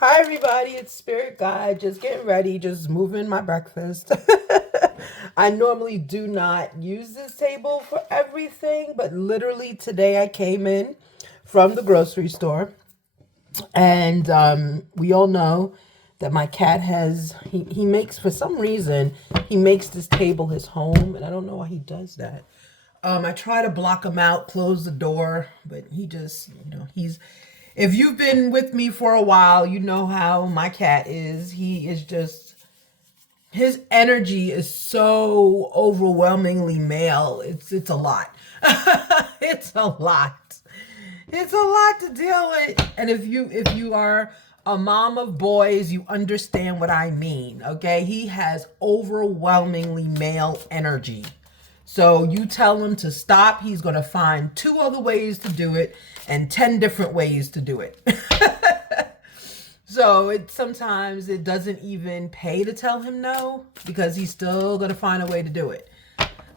Hi everybody, it's Spirit Guide. Just getting ready, just moving my breakfast. I normally do not use this table for everything, but literally today I came in from the grocery store and we all know that my cat has he makes, for some reason, he makes this table his home, and I don't know why he does that. I try to block him out, close the door, but he just, he's, if you've been with me for a while, you know how my cat is. He is just, his energy is so overwhelmingly male. It's a lot. It's a lot. It's a lot to deal with. And if you are a mom of boys, you understand what I mean, okay? He has overwhelmingly male energy. So you tell him to stop, he's going to find two other ways to do it and 10 different ways to do it. So sometimes it doesn't even pay to tell him no, because he's still going to find a way to do it.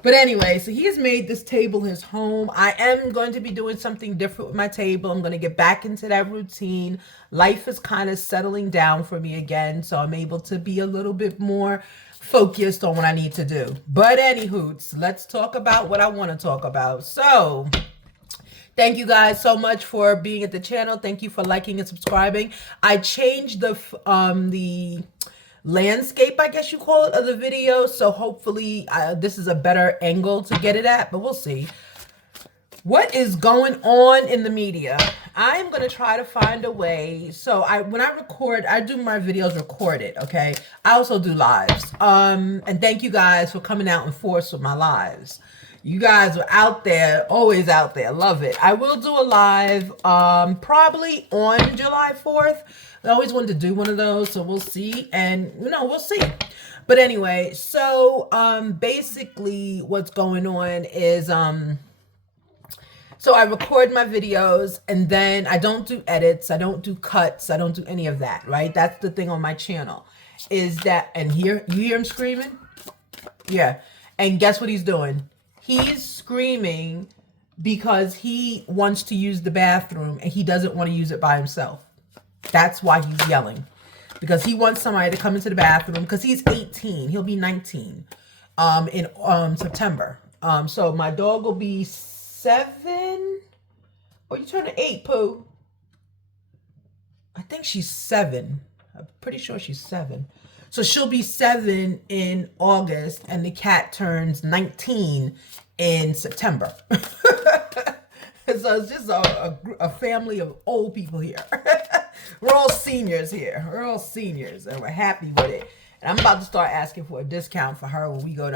But anyway, so he has made this table his home. I am going to be doing something different with my table. I'm going to get back into that routine. Life is kind of settling down for me again, so I'm able to be a little bit more focused on what I need to do. But anywho, let's talk about what I want to talk about. So thank you guys so much for being at the channel. Thank you for liking and subscribing. I changed the landscape, I guess you call it, of the video, so hopefully this is a better angle to get it at, but we'll see. What is going on in the media? I'm going to try to find a way. So when I record, I do my videos recorded, okay? I also do lives. And thank you guys for coming out in force with my lives. You guys are out there, always out there. Love it. I will do a live probably on July 4th. I always wanted to do one of those, so we'll see. And, we'll see. But anyway, so basically what's going on is so I record my videos and then I don't do edits, I don't do cuts, I don't do any of that, right? That's the thing on my channel, is that, and here, you hear him screaming? Yeah. And guess what he's doing? He's screaming because he wants to use the bathroom and he doesn't want to use it by himself. That's why he's yelling. Because he wants somebody to come into the bathroom, because he's 18. He'll be 19 in September. So my dog will be 7. Oh, you turning 8, Pooh. I think she's 7. I'm pretty sure she's 7. So she'll be 7 in August, and the cat turns 19 in September. So it's just a family of old people here. We're all seniors here. We're all seniors, and we're happy with it. And I'm about to start asking for a discount for her when we go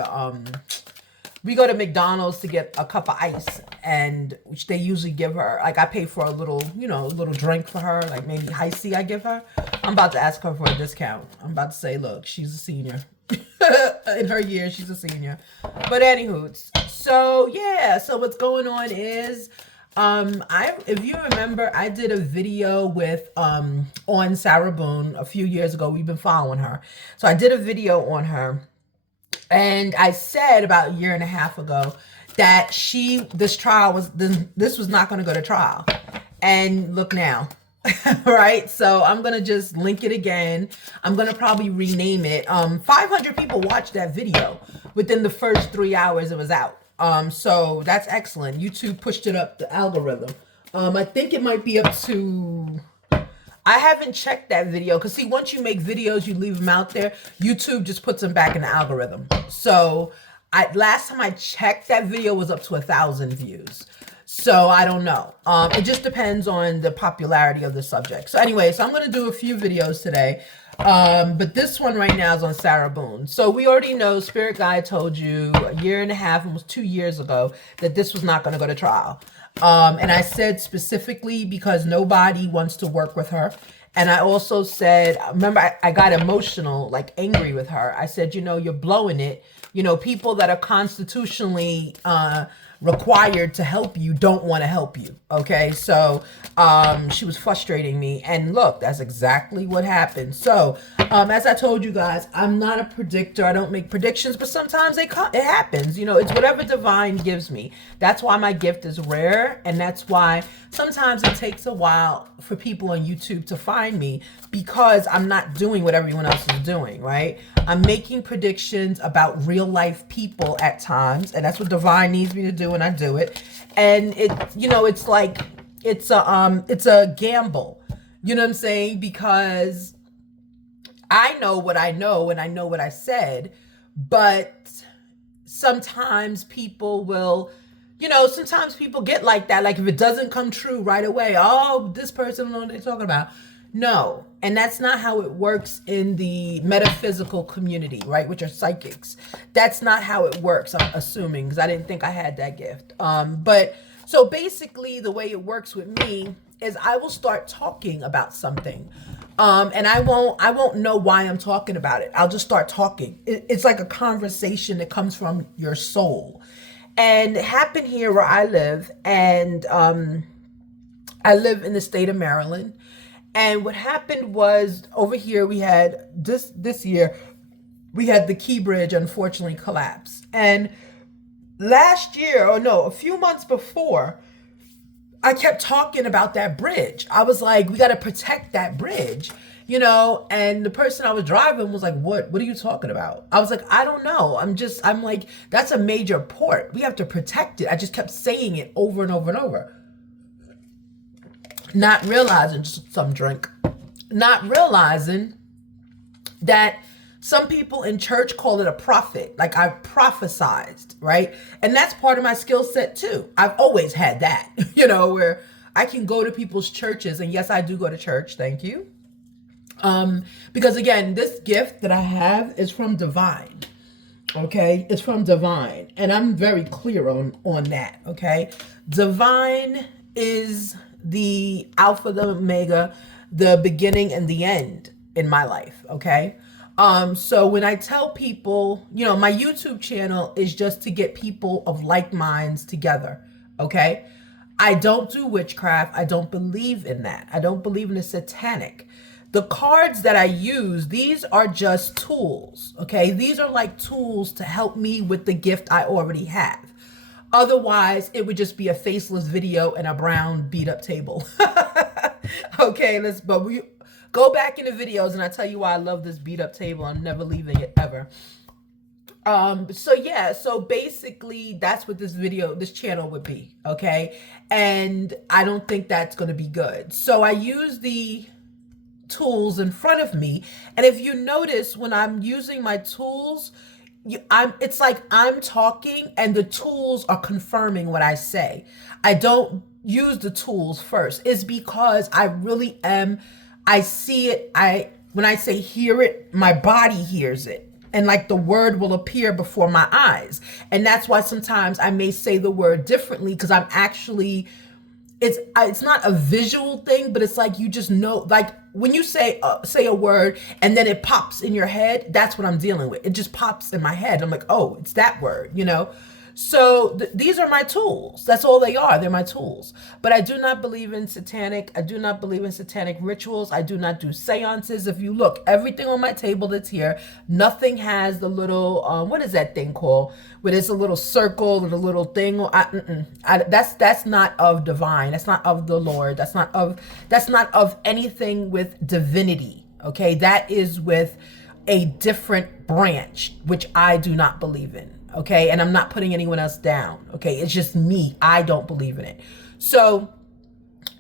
to McDonald's to get a cup of ice, and which they usually give her, like, I pay for a little, a little drink for her, like maybe Hi-C I give her. I'm about to ask her for a discount. I'm about to say, look, she's a senior. In her year, she's a senior. But anywho, so yeah, so what's going on is, if you remember, I did a video with, on Sarah Boone a few years ago. We've been following her. So I did a video on her. And I said about a year and a half ago that this was not going to go to trial. And look now, right? So I'm going to just link it again. I'm going to probably rename it. 500 people watched that video within the first 3 hours it was out. So that's excellent. YouTube pushed it up the algorithm. I think it might be up to, I haven't checked that video, because see, once you make videos, you leave them out there, YouTube just puts them back in the algorithm. So last time I checked, that video was up to 1,000 views. So I don't know. It just depends on the popularity of the subject. So anyway, so I'm going to do a few videos today. But this one right now is on Sarah Boone. So we already know, Spirit Guide told you a year and a half, almost 2 years ago, that this was not going to go to trial. And I said specifically because nobody wants to work with her. And I also said, remember, I got emotional, like angry with her. I said, you're blowing it. People that are constitutionally required to help you don't want to help you. Okay, so she was frustrating me. And look, that's exactly what happened. So As I told you guys, I'm not a predictor. I don't make predictions, but sometimes it happens. You know, it's whatever divine gives me. That's why my gift is rare, and that's why sometimes it takes a while for people on YouTube to find me, because I'm not doing what everyone else is doing, right? I'm making predictions about real life people at times, and that's what divine needs me to do, and I do it. And it, you know, it's like it's a gamble. You know what I'm saying? Because I know what I know and I know what I said, but sometimes people will, you know, sometimes people get like that. Like if it doesn't come true right away, oh, this person don't know what they're talking about. No. And that's not how it works in the metaphysical community, right? Which are psychics. That's not how it works, I'm assuming, because I didn't think I had that gift. But so basically the way it works with me is I will start talking about something. And I won't know why I'm talking about it. I'll just start talking. It's like a conversation that comes from your soul. And it happened here where I live, and I live in the state of Maryland. And what happened was, over here we had this year we had the Key Bridge unfortunately collapse. And last year, or no, a few months before, I kept talking about that bridge. I was like, we got to protect that bridge, you know? And the person I was driving was like, what are you talking about? I was like, I don't know. I'm like, that's a major port. We have to protect it. I just kept saying it over and over and over. Not realizing, just some drink, not realizing that some people in church call it a prophet. Like I prophesized, right? And that's part of my skill set too. I've always had that, you know, where I can go to people's churches. And yes, I do go to church. Thank you. Because again, this gift that I have is from divine. Okay. It's from divine. And I'm very clear on that. Okay. Divine is the alpha, the omega, the beginning and the end in my life. Okay. So when I tell people, you know, my YouTube channel is just to get people of like minds together. Okay. I don't do witchcraft. I don't believe in that. I don't believe in the satanic. The cards that I use, these are just tools. Okay. These are like tools to help me with the gift I already have. Otherwise, it would just be a faceless video and a brown beat up table. Okay. But we go back in the videos and I tell you why I love this beat up table. I'm never leaving it ever. So yeah, so basically that's what this channel would be. Okay. And I don't think that's going to be good. So I use the tools in front of me. And if you notice, when I'm using my tools, it's like I'm talking and the tools are confirming what I say. I don't use the tools first. It's because I really am. I see it. When I say hear it, my body hears it. And like the word will appear before my eyes. And that's why sometimes I may say the word differently, because I'm actually, it's not a visual thing, but it's like, you just know, like when you say a word and then it pops in your head, that's what I'm dealing with. It just pops in my head. I'm like, oh, it's that word, you know? So these are my tools. That's all they are. They're my tools. But I do not believe in satanic. I do not believe in satanic rituals. I do not do seances. If you look, everything on my table that's here, nothing has the little, what is that thing called? Where there's a little circle and a little thing. That's not of divine. That's not of the Lord. That's not of anything with divinity. Okay. That is with a different branch, which I do not believe in. Okay. And I'm not putting anyone else down. Okay. It's just me. I don't believe in it. So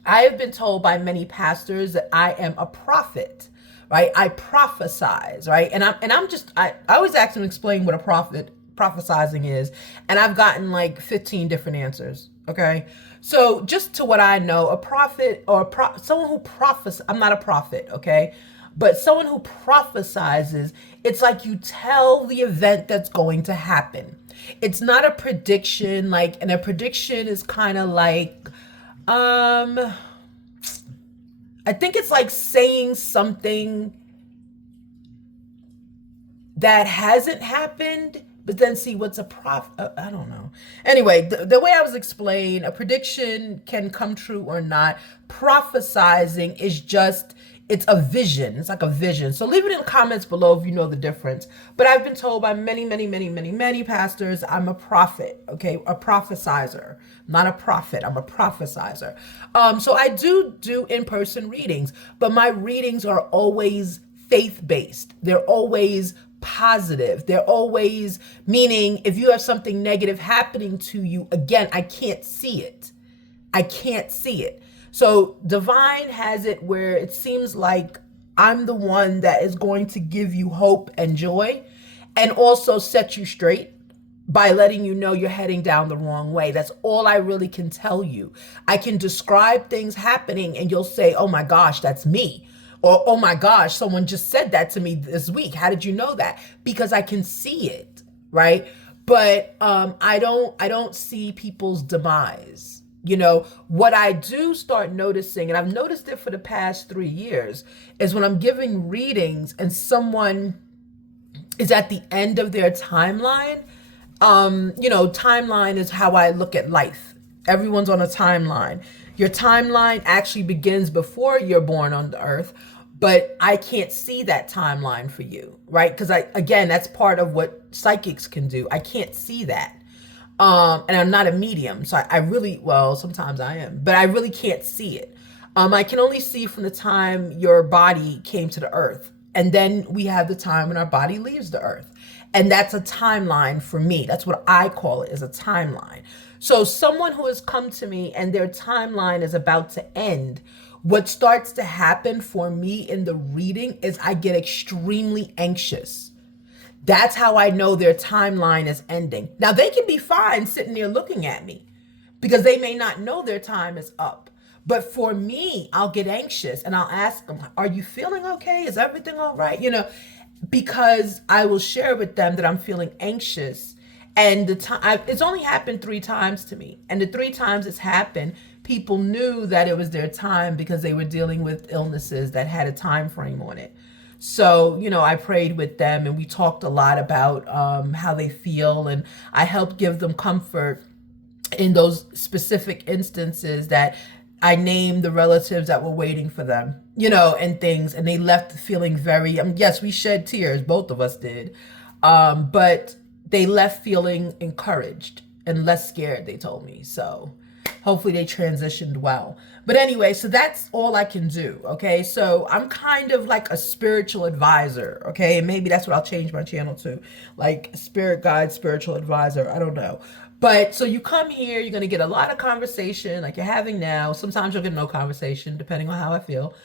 I have been told by many pastors that I am a prophet, right? I prophesize, right? And I always ask them to explain what a prophesizing is. And I've gotten like 15 different answers. Okay. So just to what I know, a prophet or someone who prophesies, I'm not a prophet. Okay. But someone who prophesizes, it's like you tell the event that's going to happen. It's not a prediction, and a prediction is kind of like, I think it's like saying something that hasn't happened, but then see what's a I don't know. Anyway, the way I was explained, a prediction can come true or not. Prophesizing is just, It's a vision. It's like a vision. So leave it in the comments below if you know the difference. But I've been told by many pastors I'm a prophet, okay? A prophesizer. Not a prophet. I'm a prophesizer. So I do in-person readings, but my readings are always faith-based. They're always positive. They're always, meaning if you have something negative happening to you, again, I can't see it. I can't see it. So divine has it where it seems like I'm the one that is going to give you hope and joy, and also set you straight by letting you know you're heading down the wrong way. That's all I really can tell you. I can describe things happening and you'll say, oh my gosh, that's me. Or, oh my gosh, someone just said that to me this week. How did you know that? Because I can see it, right? But I don't see people's demise. You know, what I do start noticing, and I've noticed it for the past 3 years, is when I'm giving readings and someone is at the end of their timeline. You know, timeline is how I look at life. Everyone's on a timeline. Your timeline actually begins before you're born on the earth, but I can't see that timeline for you, right? Because again, that's part of what psychics can do. I can't see that. And I'm not a medium, so I really, well, sometimes I am, but I really can't see it. I can only see from the time your body came to the earth, and then we have the time when our body leaves the earth. And that's a timeline for me. That's what I call it, is a timeline. So someone who has come to me and their timeline is about to end, what starts to happen for me in the reading is I get extremely anxious. That's how I know their timeline is ending. Now, they can be fine sitting there looking at me because they may not know their time is up. But for me, I'll get anxious and I'll ask them, are you feeling okay? Is everything all right? You know, because I will share with them that I'm feeling anxious. And the time, it's only happened 3 times to me. And the 3 times it's happened, people knew that it was their time because they were dealing with illnesses that had a time frame on it. So, you know, I prayed with them and we talked a lot about how they feel, and I helped give them comfort in those specific instances that I named the relatives that were waiting for them, you know, and things, and they left feeling very, yes, we shed tears, both of us did, but they left feeling encouraged and less scared, they told me. So hopefully they transitioned well. But anyway, so that's all I can do, okay? So I'm kind of like a spiritual advisor, okay? And maybe that's what I'll change my channel to, like spirit guide, spiritual advisor, I don't know. But so you come here, you're going to get a lot of conversation like you're having now. Sometimes you'll get no conversation, depending on how I feel.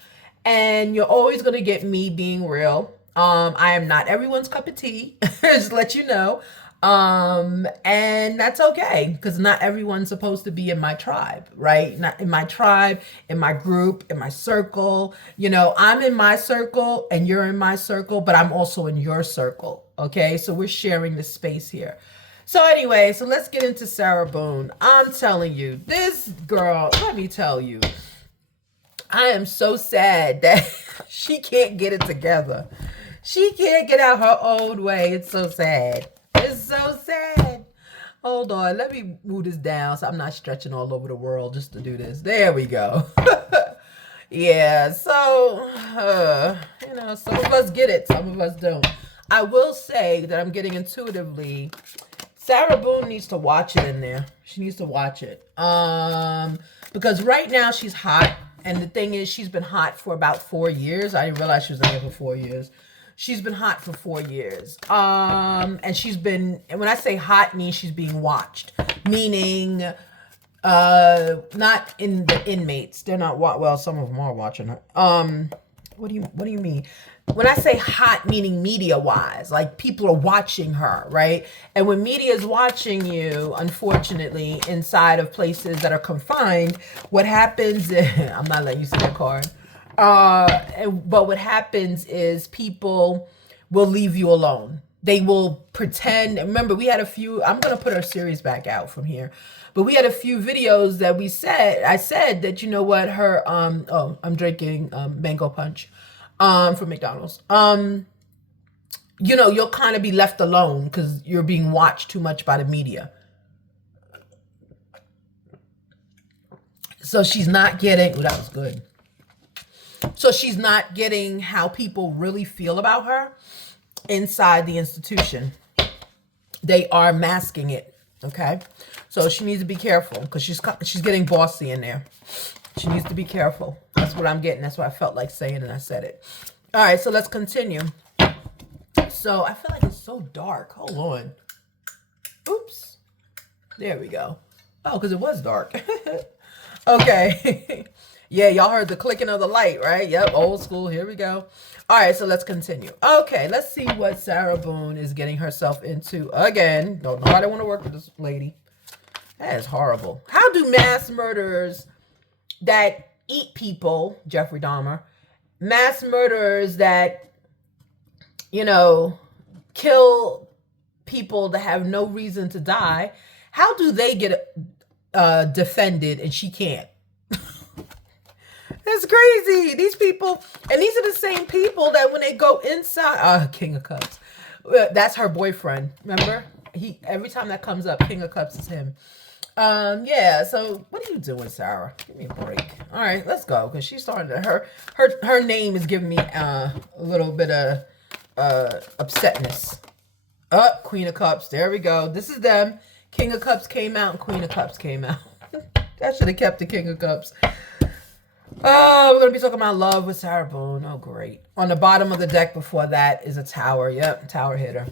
And you're always going to get me being real. I am not everyone's cup of tea, just to let you know. And that's okay, because not everyone's supposed to be in my tribe, right? Not in my tribe, in my group, in my circle. You know, I'm in my circle and you're in my circle, but I'm also in your circle, okay? So we're sharing this space here. So anyway, so let's get into Sarah Boone. I'm telling you, this girl, let me tell you, I am so sad that she can't get it together. She can't get out her old way. It's so sad. It's so sad. Hold on. Let me move this down so I'm not stretching all over the world just to do this. There we go. Yeah. So, you know, some of us get it. Some of us don't. I will say that I'm getting intuitively. Sarah Boone needs to watch it in there. She needs to watch it. Because right now she's hot. And the thing is, she's been hot for about 4 years. I didn't realize she was in here for 4 years. She's been hot for 4 years. And she's been, and when I say hot, means she's being watched. Meaning, not in the inmates. They're not, well, some of them are watching her. What do you mean? When I say hot, meaning media-wise, like people are watching her, right? And when media is watching you, unfortunately, inside of places that are confined, what happens, I'm not letting you see that card. But what happens is people will leave you alone. They will pretend. Remember, we had a few, I'm going to put our series back out from here. But we had a few videos that I said that, you know what, her, oh, I'm drinking mango punch from McDonald's. You know, you'll kind of be left alone because you're being watched too much by the media. So she's not getting, oh, that was good. So she's not getting how people really feel about her inside the institution. They are masking it. Okay. So she needs to be careful because she's getting bossy in there. She needs to be careful. That's what I'm getting. That's what I felt like saying, and I said it. All right, so let's continue. So I feel like it's so dark. Hold on. Oops. There we go. Oh, because it was dark. Okay. Yeah, y'all heard the clicking of the light, right? Yep, old school. Here we go. All right, so let's continue. Okay, let's see what Sarah Boone is getting herself into again. Don't nobody want to work with this lady. That is horrible. How do mass murderers that eat people, Jeffrey Dahmer, mass murderers that, you know, kill people that have no reason to die, how do they get defended and she can't? That's crazy. These people, and these are the same people that when they go inside, King of Cups, that's her boyfriend. Remember, every time that comes up, King of Cups is him. Yeah. So what are you doing, Sarah? Give me a break. All right, let's go because she's starting to her name is giving me a little bit of upsetness. Queen of Cups. There we go. This is them. King of Cups came out and Queen of Cups came out. That should have kept the King of Cups. Oh, we're going to be talking about love with Sarah Boone. Oh, great. On the bottom of the deck before that is a tower. Yep, tower hitter.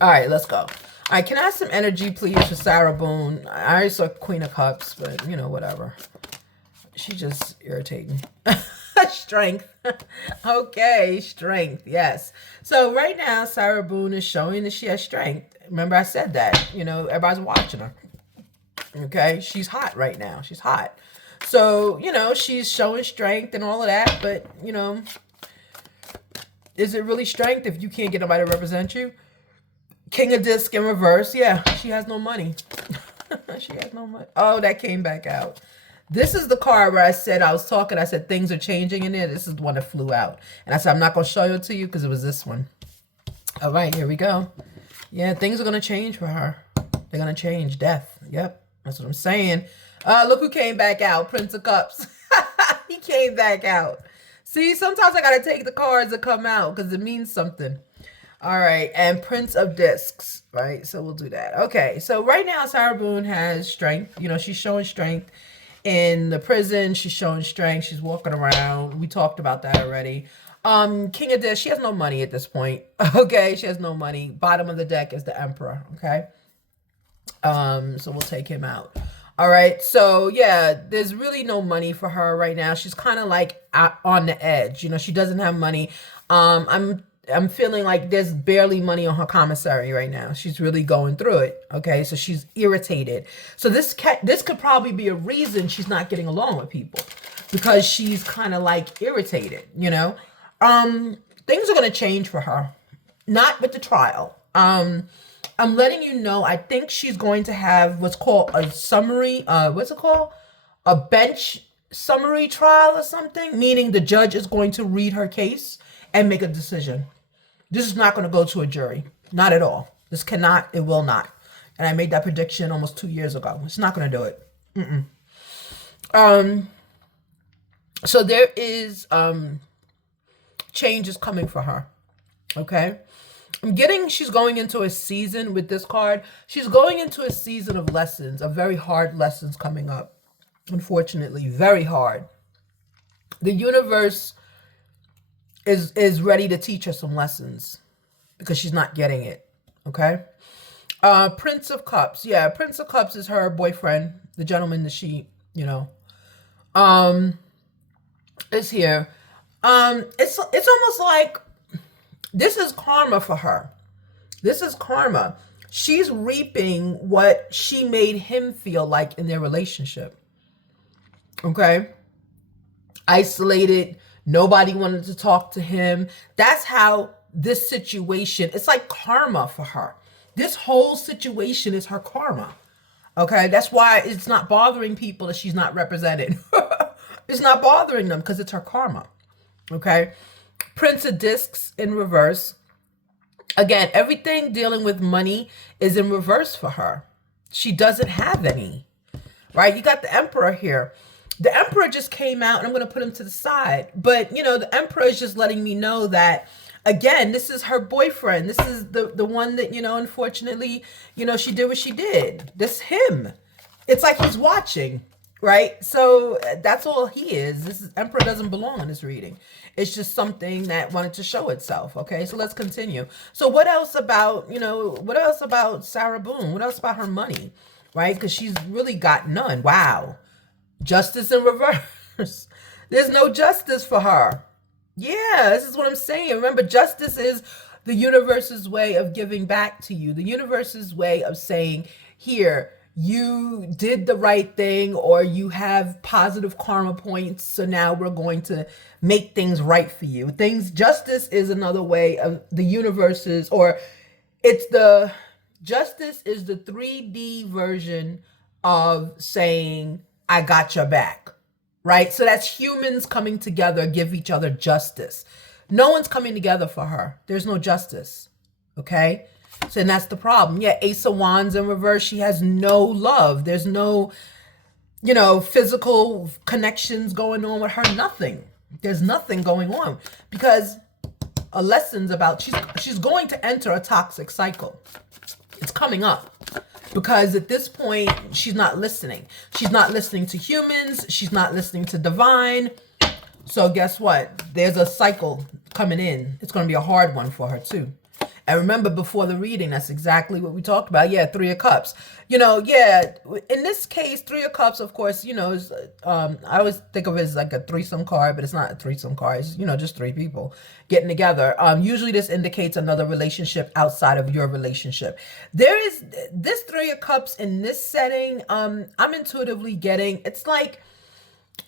All right, let's go. All right, can I have some energy, please, for Sarah Boone? I already saw Queen of Cups, but, you know, whatever. She's just irritating. Strength. Okay, strength. Yes. So right now, Sarah Boone is showing that she has strength. Remember I said that. You know, everybody's watching her. Okay? She's hot right now. She's hot. So, you know, she's showing strength and all of that, but, you know, is it really strength if you can't get nobody to represent you? King of Disc in reverse. Yeah, she has no money. She has no money. Oh, that came back out. This is the card where I said, I said things are changing in there. This is the one that flew out. And I said, I'm not going to show it to you because it was this one. All right, here we go. Yeah, things are going to change for her. They're going to change. Death. Yep, that's what I'm saying. Look who came back out. Prince of Cups. He came back out. See, sometimes I got to take the cards that come out because it means something. All right. And Prince of Discs, right? So we'll do that. Okay. So right now, Sarah Boone has strength. You know, she's showing strength in the prison. She's showing strength. She's walking around. We talked about that already. King of Discs, she has no money at this point. Okay. She has no money. Bottom of the deck is the Emperor. Okay. So we'll take him out. All right. So yeah, there's really no money for her right now. She's kind of like on the edge. You know, she doesn't have money. I'm feeling like there's barely money on her commissary right now. She's really going through it. Okay. So she's irritated. So this could probably be a reason she's not getting along with people because she's kind of like irritated, you know? Things are going to change for her. Not with the trial. I'm letting you know, I think she's going to have what's called a summary, what's it called? A bench summary trial or something, meaning the judge is going to read her case and make a decision. This is not going to go to a jury. Not at all. This cannot, it will not. And I made that prediction almost 2 years ago. It's not going to do it. So there is changes coming for her. Okay? I'm getting she's going into a season with this card. She's going into a season of lessons, of very hard lessons coming up. Unfortunately, very hard. The universe is ready to teach her some lessons because she's not getting it. Okay? Prince of Cups. Yeah, Prince of Cups is her boyfriend, the gentleman that she, you know, is here. It's almost like this is karma for her. This is karma. She's reaping what she made him feel like in their relationship. Okay? Isolated. Nobody wanted to talk to him. That's how this situation, it's like karma for her. This whole situation is her karma. Okay? That's why it's not bothering people that she's not represented. It's not bothering them because it's her karma. Okay? Prince of Discs in reverse. Again, everything dealing with money is in reverse for her. She doesn't have any, right? You got the Emperor here. The Emperor just came out, and I'm going to put him to the side. But, you know, the Emperor is just letting me know that, again, this is her boyfriend. This is the one that, you know, unfortunately, you know, she did what she did. This him. It's like he's watching, right? So that's all he is. Emperor doesn't belong in this reading. It's just something that wanted to show itself. Okay, so let's continue. So what else about, you know, what else about Sarah Boone? What else about her money, right? Because she's really got none. Wow. Justice in reverse. There's no justice for her. Yeah, this is what I'm saying. Remember, justice is the universe's way of giving back to you. The universe's way of saying, here, you did the right thing, or you have positive karma points, so now we're going to make things right for you. Justice is another way of the universe's, or justice is the 3D version of saying, I got your back, right? So that's humans coming together, give each other justice. No one's coming together for her. There's no justice, okay? So, and that's the problem. Yeah, Ace of Wands in reverse. She has no love. There's no, you know, physical connections going on with her. Nothing. There's nothing going on, because a lesson's about, she's going to enter a toxic cycle. It's coming up, because at this point, she's not listening. She's not listening to humans. She's not listening to divine. So guess what? There's a cycle coming in. It's going to be a hard one for her too. And remember, before the reading, that's exactly what we talked about. Yeah, Three of Cups. You know, yeah, in this case, Three of Cups, of course, you know, is, I always think of it as like a threesome card, but it's not a threesome card. It's, you know, just three people getting together. Usually this indicates another relationship outside of your relationship. There is this Three of Cups in this setting. I'm intuitively getting, it's like,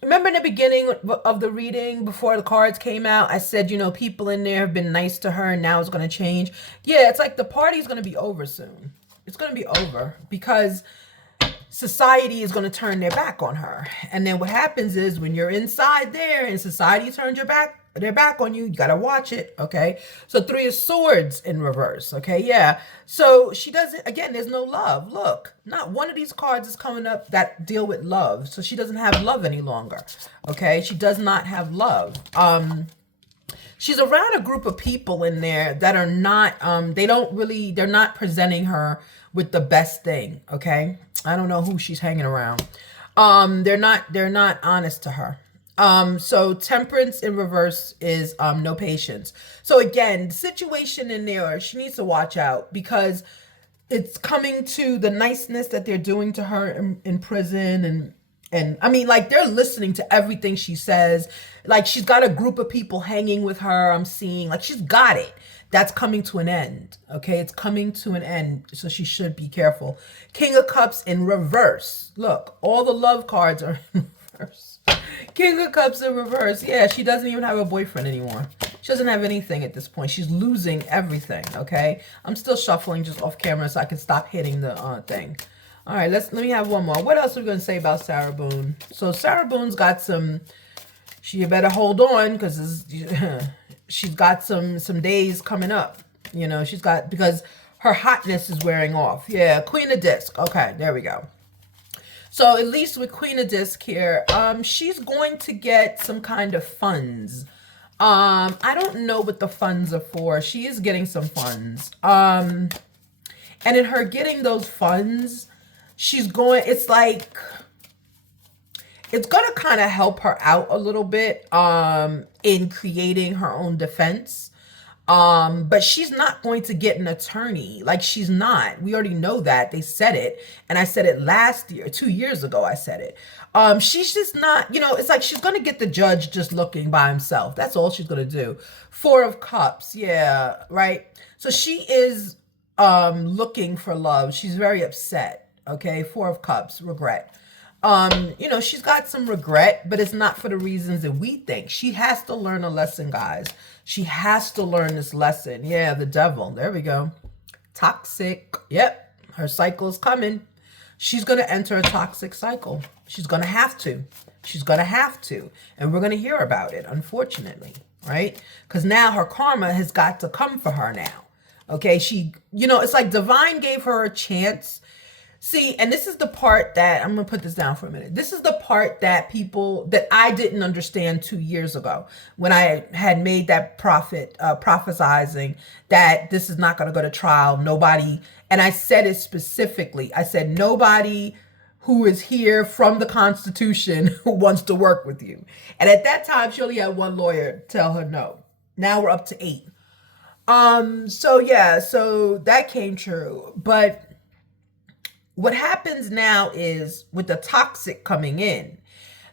remember in the beginning of the reading, before the cards came out, I said, you know, people in there have been nice to her and now it's going to change. Yeah, it's like the party's going to be over soon. It's going to be over because society is going to turn their back on her. And then what happens is, when you're inside there and society turns their back on you, you got to watch it. Okay. So Three of Swords in reverse. Okay. Yeah. So she doesn't, again, there's no love. Look, not one of these cards is coming up that deal with love. So she doesn't have love any longer. Okay. She does not have love. She's around a group of people in there that are not, they're not presenting her with the best thing. Okay. I don't know who she's hanging around. They're not honest to her. So Temperance in reverse is, no patience. So again, the situation in there, she needs to watch out, because it's coming to the niceness that they're doing to her in prison. And I mean, like, they're listening to everything she says. Like, she's got a group of people hanging with her. I'm seeing, like, she's got it. That's coming to an end. Okay. It's coming to an end. So she should be careful. King of Cups in reverse. Look, all the love cards are in reverse. King of Cups in reverse. Yeah, she doesn't even have a boyfriend anymore. She doesn't have anything at this point. She's losing everything. Okay. I'm still shuffling just off camera so I can stop hitting the thing. All right, let me have one more. What else are we going to say about Sarah Boone? So Sarah Boone's got some, she better hold on, because she's got some days coming up. You know, she's got, because her hotness is wearing off. Yeah, Queen of Disc. Okay, there we go. So at least with Queen of Disc here, she's going to get some kind of funds. I don't know what the funds are for. She is getting some funds. And in her getting those funds, she's going, it's like, it's going to kind of help her out a little bit in creating her own defense. But she's not going to get an attorney. Like, she's not. We already know that. They said it. And I said it last year, 2 years ago, I said it. She's just not, you know, it's like she's going to get the judge just looking by himself. That's all she's going to do. Four of Cups. Yeah, right. So she is looking for love. She's very upset. Okay, Four of Cups, regret. You know, she's got some regret, but it's not for the reasons that we think. She has to learn a lesson, guys. She has to learn this lesson. Yeah, the devil. There we go. Toxic. Yep, her cycle's coming. She's going to enter a toxic cycle. She's going to have to. She's going to have to. And we're going to hear about it, unfortunately, right? Because now her karma has got to come for her now. Okay, she, you know, it's like divine gave her a chance See, and this is the part that I'm going to put this down for a minute. This is the part that I didn't understand 2 years ago when I had made that prophesizing that this is not going to go to trial. Nobody, and I said it specifically. I said, nobody who is here from the Constitution who wants to work with you. And at that time, she only had one lawyer tell her no. Now we're up to 8. So yeah, so that came true. But what happens now is with the toxic coming in,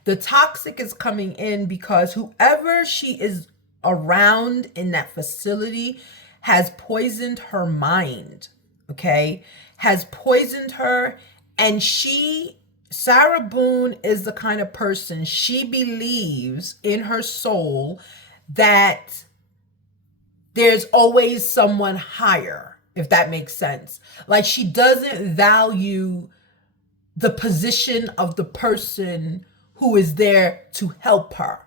the toxic is coming in because whoever she is around in that facility has poisoned her mind, okay? Has poisoned her. And Sarah Boone is the kind of person, she believes in her soul that there's always someone higher, if that makes sense. Like, she doesn't value the position of the person who is there to help her,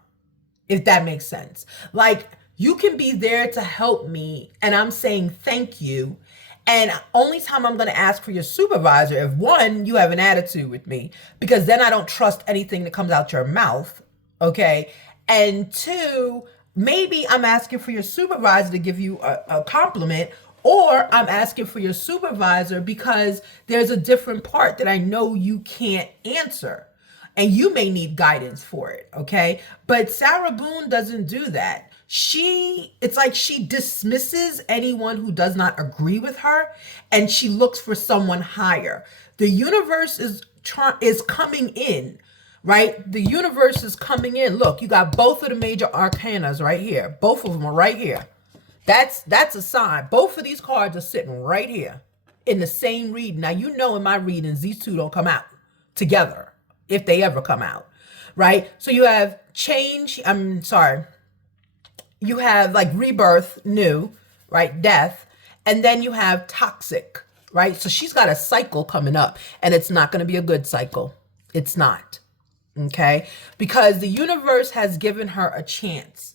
if that makes sense. Like, you can be there to help me, and I'm saying thank you. And only time I'm going to ask for your supervisor if, one, you have an attitude with me, because then I don't trust anything that comes out your mouth, okay? And two, maybe I'm asking for your supervisor to give you a compliment, or I'm asking for your supervisor because there's a different part that I know you can't answer and you may need guidance for it, okay? But Sarah Boone doesn't do that. It's like she dismisses anyone who does not agree with her, and she looks for someone higher. The universe is coming in, right? The universe is coming in. Look, you got both of the major arcanas right here. Both of them are right here. That's a sign. Both of these cards are sitting right here in the same reading. Now, you know in my readings, these two don't come out together, if they ever come out, right? So you have change, you have like rebirth, new, right? Death. And then you have toxic, right? So she's got a cycle coming up, and it's not going to be a good cycle. It's not, okay? Because the universe has given her a chance.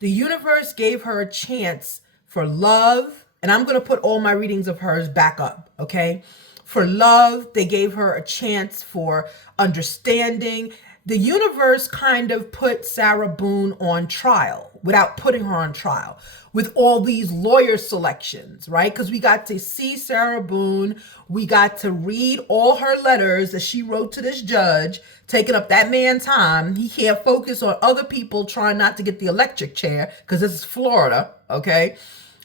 The universe gave her a chance for love. And I'm going to put all my readings of hers back up, okay? For love, they gave her a chance for understanding. The universe kind of put Sarah Boone on trial without putting her on trial with all these lawyer selections, right? Because we got to see Sarah Boone. We got to read all her letters that she wrote to this judge, taking up that man's time. He can't focus on other people trying not to get the electric chair, because this is Florida, okay?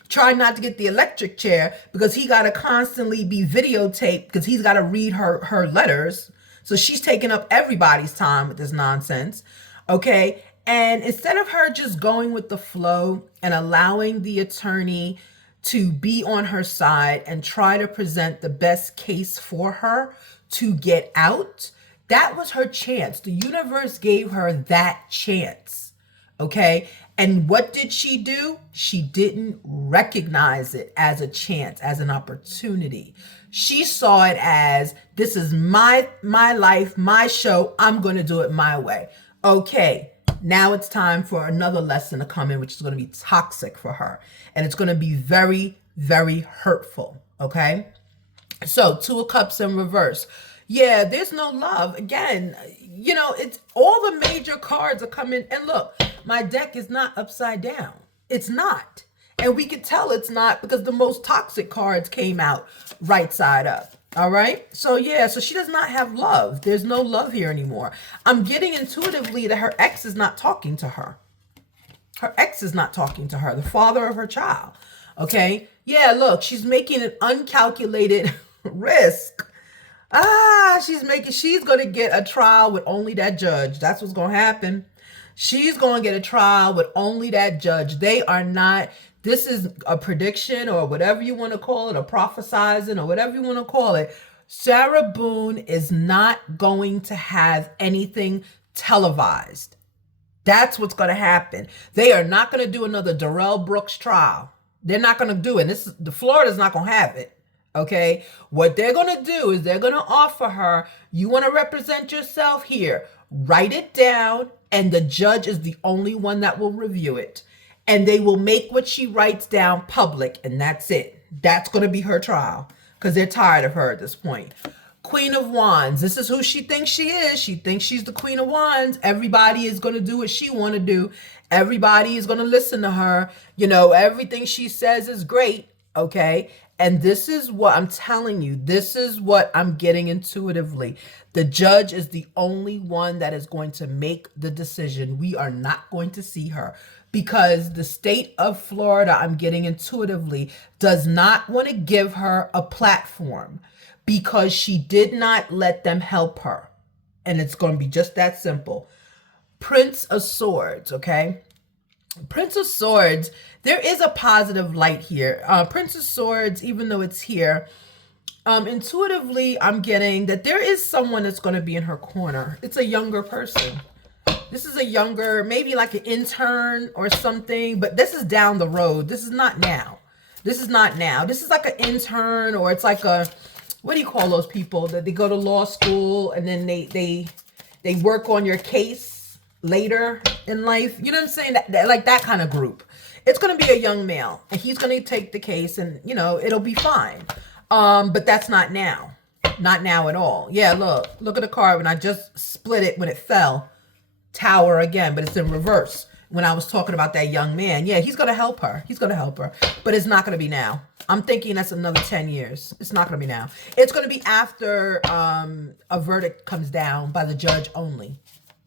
Try not to get the electric chair because he got to constantly be videotaped because he's got to read her letters. So she's taking up everybody's time with this nonsense, okay? And instead of her just going with the flow and allowing the attorney to be on her side and try to present the best case for her to get out, that was her chance. The universe gave her that chance, okay? And what did she do? She didn't recognize it as a chance, as an opportunity. She saw it as, this is my life, my show. I'm going to do it my way. Okay, now it's time for another lesson to come in, which is going to be toxic for her. And it's going to be very, very hurtful, okay? So, Two of Cups in reverse. Yeah, there's no love. Again, you know, it's all the major cards are coming. And look, my deck is not upside down. It's not. And we could tell it's not because the most toxic cards came out right side up. All right. So yeah, so she does not have love. There's no love here anymore. I'm getting intuitively that her ex is not talking to her. Her ex is not talking to her, the father of her child. Okay. Yeah, look, she's making an uncalculated risk. She's going to get a trial with only that judge. That's what's going to happen. She's going to get a trial with only that judge. They are not, this is a prediction or whatever you want to call it, or prophesizing or whatever you want to call it. Sarah Boone is not going to have anything televised. That's what's going to happen. They are not going to do another Darrell Brooks trial. They're not going to do it. The Florida's not going to have it. Okay. What they're going to do is they're going to offer her, you want to represent yourself here, write it down. And the judge is the only one that will review it. And they will make what she writes down public. And that's it. That's going to be her trial because they're tired of her at this point. Queen of Wands. This is who she thinks she is. She thinks she's the Queen of Wands. Everybody is going to do what she want to do. Everybody is going to listen to her. You know, everything she says is great. Okay. And this is what I'm telling you. This is what I'm getting intuitively. The judge is the only one that is going to make the decision. We are not going to see her because the state of Florida, I'm getting intuitively, does not want to give her a platform because she did not let them help her. And it's going to be just that simple. Prince of Swords, okay? Prince of Swords, there is a positive light here. Prince of Swords, even though it's here, intuitively, I'm getting that there is someone that's going to be in her corner. It's a younger person. This is a younger, maybe like an intern or something, but this is down the road. This is not now. This is not now. This is like an intern, or it's like a, what do you call those people that they go to law school and then they work on your case later in life? You know what I'm saying? That like that kind of group. It's going to be a young male and he's going to take the case and, you know, it'll be fine. But that's not now. Not now at all. Yeah, look at the card when I just split it when it fell. Tower again, but it's in reverse. When I was talking about that young man, yeah, he's going to help her. He's going to help her, but it's not going to be now. I'm thinking that's another 10 years. It's not going to be now. It's going to be after a verdict comes down by the judge only.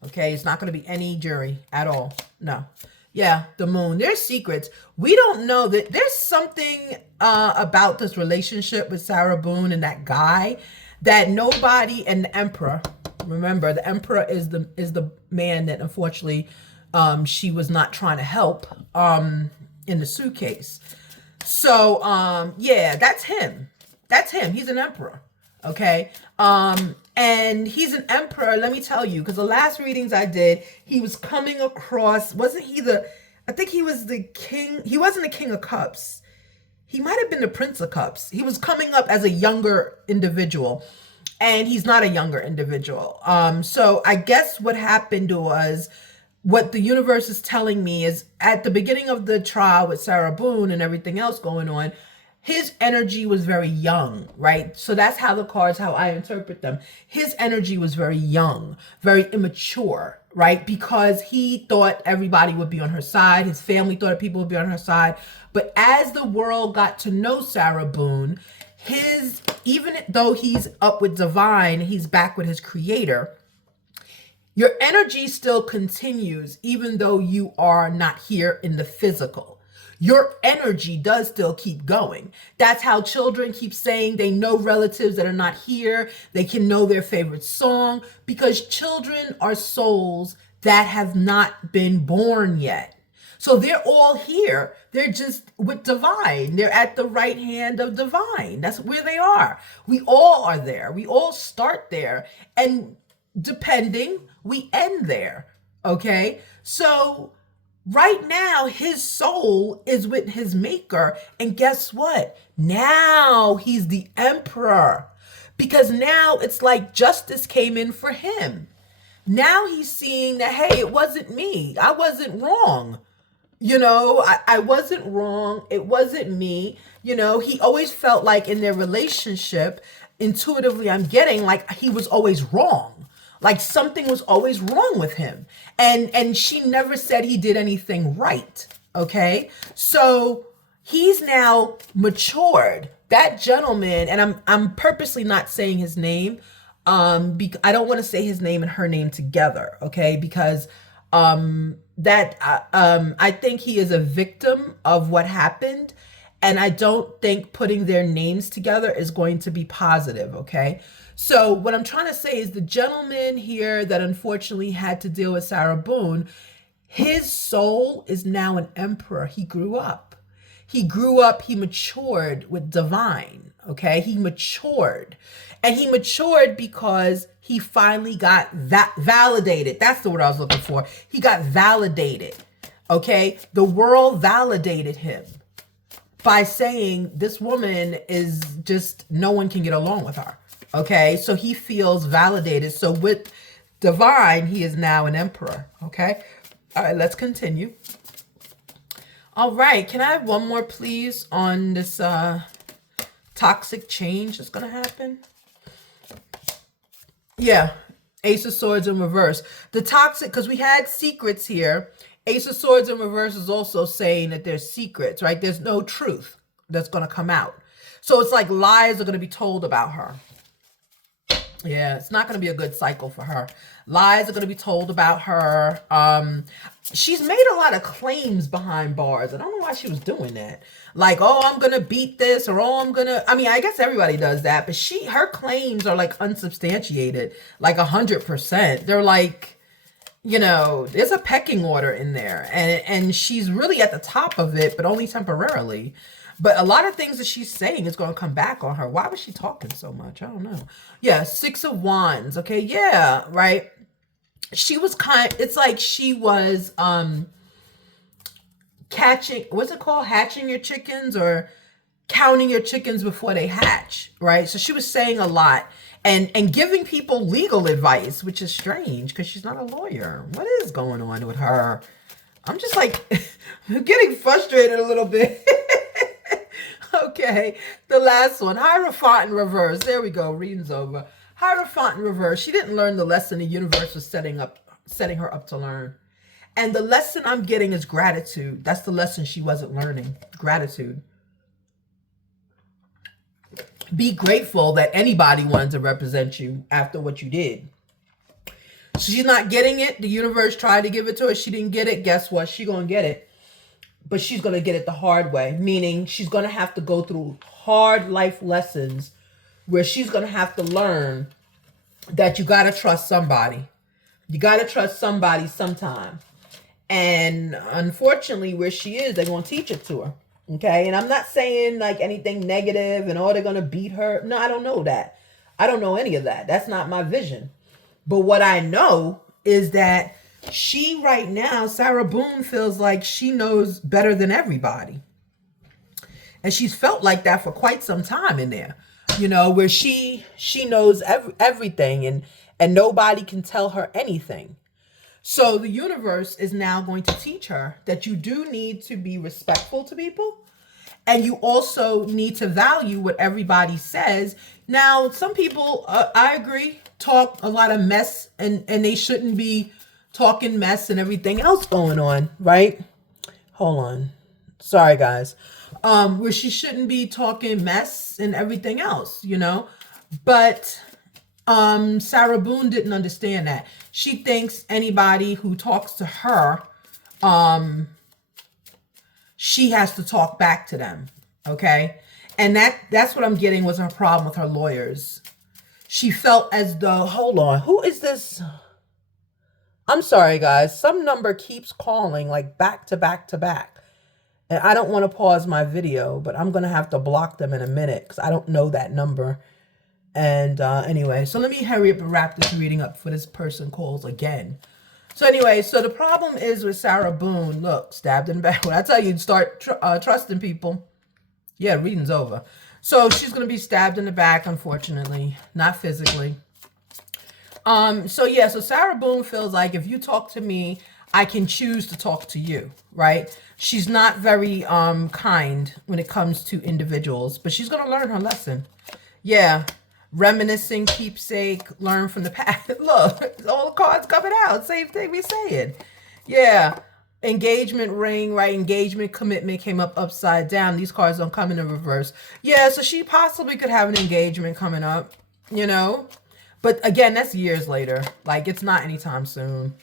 Okay, it's not going to be any jury at all. No. Yeah, the moon. There's secrets. We don't know that there's something about this relationship with Sarah Boone and that guy that nobody, and the Emperor. Remember, the Emperor is the man that unfortunately she was not trying to help in the suitcase. So yeah, that's him. That's him. He's an emperor. Okay. And he's an emperor, let me tell you, because the last readings I did, he was coming across, wasn't he I think he was the king. He wasn't the King of Cups. He might have been the Prince of Cups. He was coming up as a younger individual, and he's not a younger individual. So I guess what happened was, what the universe is telling me is at the beginning of the trial with Sarah Boone and everything else going on, his energy was very young, right? So that's how the cards, how I interpret them. His energy was very young, very immature, right? Because he thought everybody would be on her side. His family thought people would be on her side. But as the world got to know Sarah Boone, even though he's up with divine, he's back with his creator, your energy still continues even though you are not here in the physical. Your energy does still keep going. That's how children keep saying they know relatives that are not here. They can know their favorite song because children are souls that have not been born yet. So they're all here. They're just with divine. They're at the right hand of divine. That's where they are. We all are there. We all start there. And depending, we end there. Okay? So right now, his soul is with his maker. And guess what? Now he's the emperor. Because now it's like justice came in for him. Now he's seeing that, hey, it wasn't me. I wasn't wrong. You know, I wasn't wrong. It wasn't me. You know, he always felt like in their relationship, intuitively, I'm getting like he was always wrong. Like something was always wrong with him. And she never said he did anything right. Okay. So he's now matured. That gentleman, and I'm purposely not saying his name. I don't want to say his name and her name together. Okay. Because, I think he is a victim of what happened. And I don't think putting their names together is going to be positive. Okay. So what I'm trying to say is the gentleman here that unfortunately had to deal with Sarah Boone, his soul is now an emperor. He grew up. He matured with divine. Okay. He matured. And he matured because he finally got that validated. That's the word I was looking for. He got validated. Okay. The world validated him by saying this woman is just, no one can get along with her. Okay. So he feels validated. So with divine, he is now an emperor. Okay. All right. Let's continue. All right. Can I have one more, please, on this toxic change that's going to happen? Yeah, Ace of Swords in reverse. The toxic, because we had secrets here. Ace of Swords in reverse is also saying that there's secrets, right? There's no truth that's going to come out. So it's like lies are going to be told about her. Yeah, it's not going to be a good cycle for her. Lies are going to be told about her. She's made a lot of claims behind bars. I don't know why she was doing that. Like, oh, I'm going to beat this, or oh, I'm going to, I mean, I guess everybody does that, but her claims are like unsubstantiated, like 100%. They're like, you know, there's a pecking order in there, and she's really at the top of it, but only temporarily. But a lot of things that she's saying is going to come back on her. Why was she talking so much? I don't know. Yeah, Six of Wands. Okay, yeah, right. She was it's like she was catching, what's it called? Hatching your chickens, or counting your chickens before they hatch, right? So she was saying a lot and giving people legal advice, which is strange because she's not a lawyer. What is going on with her? I'm just like getting frustrated a little bit. Okay, the last one, Hierophant in reverse. There we go. Reading's over. Hierophant in reverse. She didn't learn the lesson the universe was setting her up to learn. And the lesson I'm getting is gratitude. That's the lesson she wasn't learning. Gratitude. Be grateful that anybody wanted to represent you after what you did. So she's not getting it. The universe tried to give it to her. She didn't get it. Guess what? She's going to get it. But she's going to get it the hard way, meaning she's going to have to go through hard life lessons where she's going to have to learn that you got to trust somebody. You got to trust somebody sometime. And unfortunately, where she is, they're going to teach it to her. Okay. And I'm not saying like anything negative and, oh, they're going to beat her. No, I don't know that. I don't know any of that. That's not my vision. But what I know is that she right now, Sarah Boone, feels like she knows better than everybody. And she's felt like that for quite some time in there, you know, where she knows everything and nobody can tell her anything. So the universe is now going to teach her that you do need to be respectful to people. And you also need to value what everybody says. Now, some people, I agree, talk a lot of mess and they shouldn't be talking mess and everything else going on, right? Hold on. Sorry, guys. Where she shouldn't be talking mess and everything else, you know? But Sarah Boone didn't understand that. She thinks anybody who talks to her, she has to talk back to them, okay? And that's what I'm getting was her problem with her lawyers. She felt as though, hold on, who is this? I'm sorry, guys. Some number keeps calling like back to back to back. And I don't want to pause my video, but I'm going to have to block them in a minute because I don't know that number. And anyway, so let me hurry up and wrap this reading up for this person calls again. So anyway, so the problem is with Sarah Boone, look, stabbed in the back. When I tell you, start trusting people. Yeah, reading's over. So she's going to be stabbed in the back, unfortunately, not physically. So yeah, so Sarah Boone feels like if you talk to me, I can choose to talk to you, right? She's not very kind when it comes to individuals, but she's going to learn her lesson. Yeah, reminiscing, keepsake, learn from the past. Look, all the cards coming out, same thing we saying. Yeah, engagement ring, right? Engagement, commitment came up upside down. These cards don't come in the reverse. Yeah, so she possibly could have an engagement coming up, you know? But again, that's years later. Like, it's not anytime soon.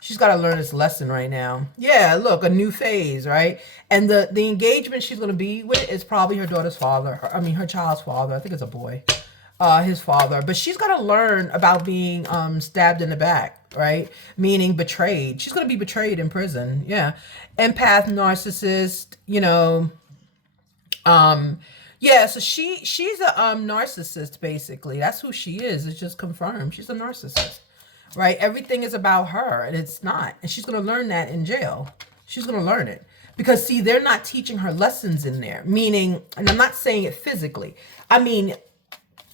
She's got to learn this lesson right now. Yeah, look, a new phase, right? And the engagement she's going to be with is probably her daughter's father. Her child's father. I think it's a boy. His father. But she's got to learn about being stabbed in the back, right? Meaning betrayed. She's going to be betrayed in prison. Yeah. Empath, narcissist, you know. Yeah, so she's a narcissist, basically. That's who she is. It's just confirmed. She's a narcissist, right? Everything is about her, and it's not. And she's going to learn that in jail. She's going to learn it. Because, see, they're not teaching her lessons in there. Meaning, and I'm not saying it physically. I mean,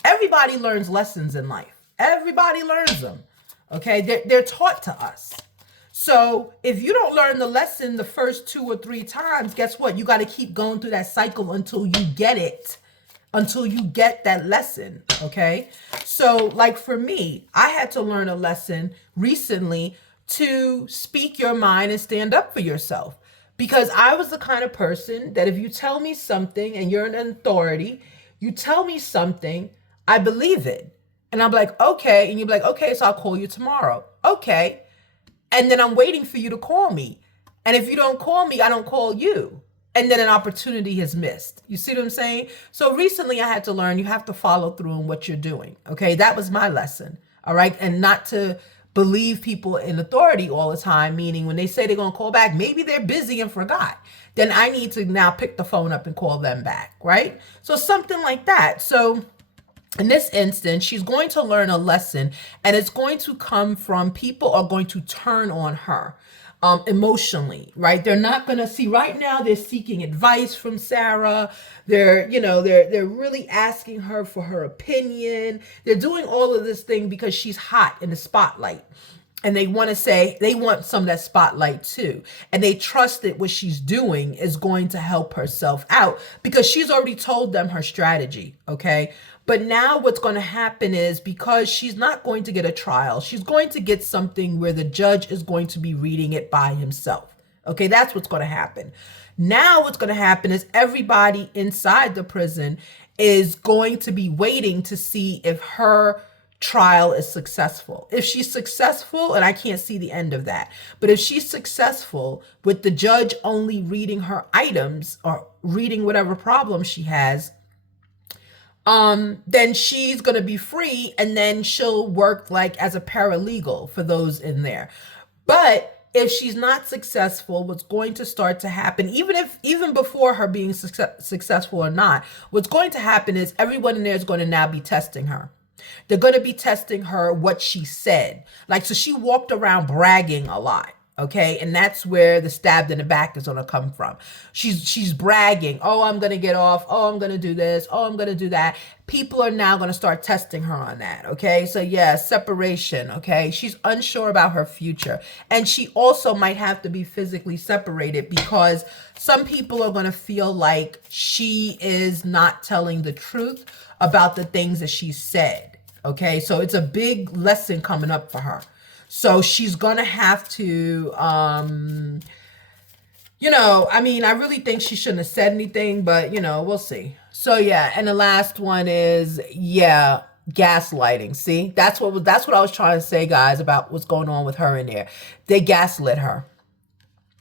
everybody learns lessons in life. Everybody learns them, okay? They're taught to us. So if you don't learn the lesson the first 2 or 3 times, guess what? You got to keep going through that cycle until you get it. until you get that lesson, okay? So like for me, I had to learn a lesson recently to speak your mind and stand up for yourself. Because I was the kind of person that if you tell me something and you're an authority, you tell me something, I believe it. And I'm like, okay. And you're like, okay, so I'll call you tomorrow. Okay. And then I'm waiting for you to call me. And if you don't call me, I don't call you. And then an opportunity is missed. You see what I'm saying? So recently I had to learn you have to follow through on what you're doing. Okay. That was my lesson. All right. And not to believe people in authority all the time, meaning when they say they're going to call back, maybe they're busy and forgot. Then I need to now pick the phone up and call them back. Right. So something like that. So in this instance, she's going to learn a lesson, and it's going to come from people are going to turn on her emotionally, right? They're not going to see right now. They're seeking advice from Sarah. They're really asking her for her opinion. They're doing all of this thing because she's hot in the spotlight. And they want some of that spotlight too. And they trust that what she's doing is going to help herself out because she's already told them her strategy, okay? But now what's going to happen is because she's not going to get a trial, she's going to get something where the judge is going to be reading it by himself. Okay, that's what's going to happen. Now what's going to happen is everybody inside the prison is going to be waiting to see if her trial is successful. If she's successful, and I can't see the end of that, but if she's successful with the judge only reading her items or reading whatever problem she has, then she's going to be free, and then she'll work like as a paralegal for those in there. But if she's not successful, what's going to start to happen, even before her being successful or not, what's going to happen is everyone in there is going to now be testing her. They're going to be testing her what she said. Like, so she walked around bragging a lot. Okay. And that's where the stabbed in the back is going to come from. She's bragging. Oh, I'm going to get off. Oh, I'm going to do this. Oh, I'm going to do that. People are now going to start testing her on that. Okay. So yeah, separation. Okay. She's unsure about her future. And she also might have to be physically separated because some people are going to feel like she is not telling the truth about the things that she said. Okay. So it's a big lesson coming up for her. So she's going to have to, I really think she shouldn't have said anything, but, we'll see. So, yeah. And the last one is, gaslighting. See, that's what I was trying to say, guys, about what's going on with her in there. They gaslit her.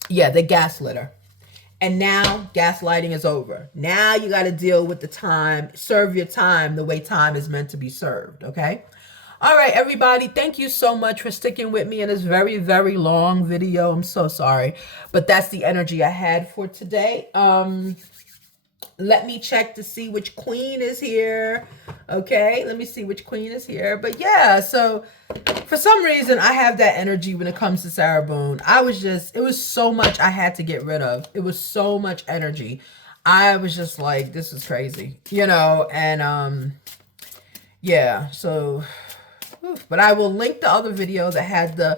Yeah, they gaslit her. And now gaslighting is over. Now you got to deal with the time, serve your time the way time is meant to be served. Okay. All right, everybody, thank you so much for sticking with me in this very, very long video. I'm so sorry, but that's the energy I had for today. Let me check to see which queen is here. Okay, let me see which queen is here. But yeah, so for some reason, I have that energy when it comes to Sarah Boone. It was so much I had to get rid of. It was so much energy. I was just like, this is crazy, and yeah, so... But I will link the other video that had the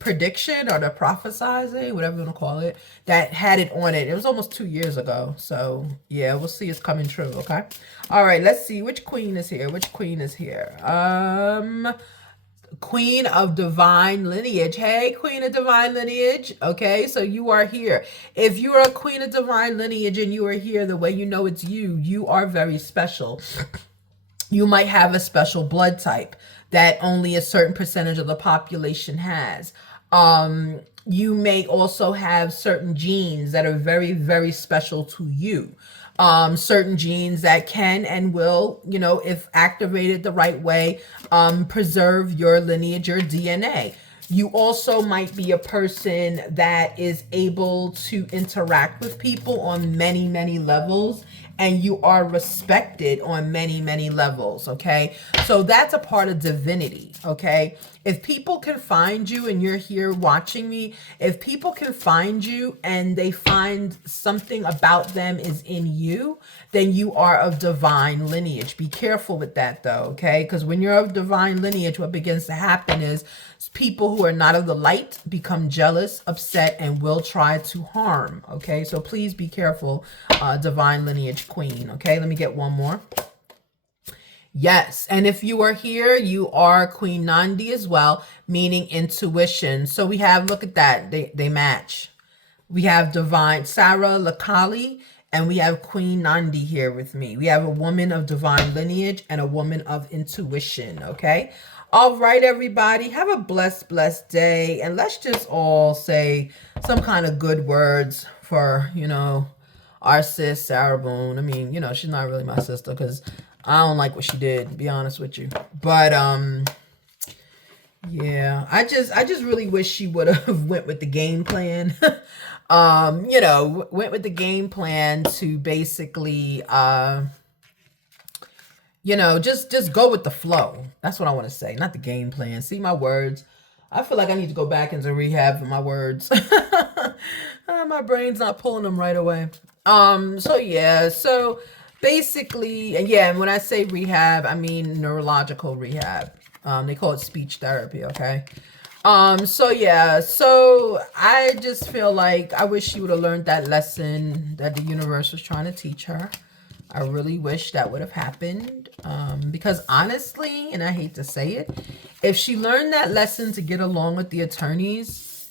prediction or the prophesizing, whatever you want to call it, that had it on it. It was almost 2 years ago. So, yeah, we'll see it's coming true, okay? All right, let's see. Which queen is here? Which queen is here? Queen of Divine Lineage. Hey, Queen of Divine Lineage. Okay, so you are here. If you are a Queen of Divine Lineage and you are here, the way you know it's you, you are very special. You might have a special blood type that only a certain percentage of the population has. You may also have certain genes that are very, very special to you. Certain genes that can and will, if activated the right way, preserve your lineage, your DNA. You also might be a person that is able to interact with people on many, many levels, and you are respected on many, many levels, okay? So that's a part of divinity, okay? If people can find you and you're here watching me, if people can find you and they find something about them is in you, then you are of divine lineage. Be careful with that though, okay? Because when you're of divine lineage, what begins to happen is people who are not of the light become jealous, upset, and will try to harm, okay? So please be careful, divine lineage queen, okay? Let me get one more. Yes, and if you are here, you are Queen Nandi as well, meaning intuition. So we have, look at that, they match. We have divine Sarah Lakali, and we have Queen Nandi here with me. We have a woman of divine lineage and a woman of intuition, okay? All right, everybody, have a blessed, blessed day. And let's just all say some kind of good words for, you know, our sis, Sarah Boone. I mean, you know, she's not really my sister because I don't like what she did, to be honest with you. But, yeah, I just really wish she would have went with the game plan. You know, went with the game plan to basically, you know, just go with the flow. That's what I want to say, not the game plan. See my words. I feel like I need to go back into rehab for my words. My brain's not pulling them right away. So yeah, so basically, and yeah, and when I say rehab, I mean neurological rehab. They call it speech therapy, okay? So yeah, so I just feel like I wish she would have learned that lesson that the universe was trying to teach her. I really wish that would have happened. Because honestly, and I hate to say it, if she learned that lesson to get along with the attorneys,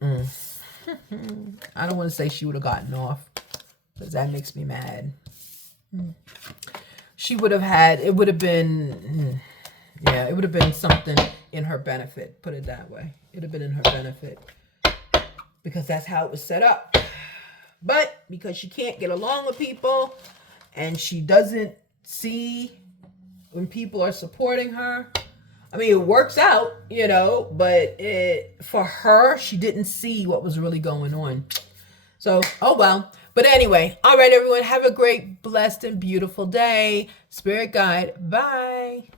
I don't want to say she would have gotten off, because that makes me mad. She would have had, it would have been, yeah, it would have been something in her benefit, put it that way. It would have been in her benefit, because that's how it was set up. But because she can't get along with people and she doesn't see when people are supporting her, I mean, it works out, you know, but for her, she didn't see what was really going on. So, oh well. But anyway, all right, everyone, have a great, blessed, and beautiful day. Spirit guide, bye.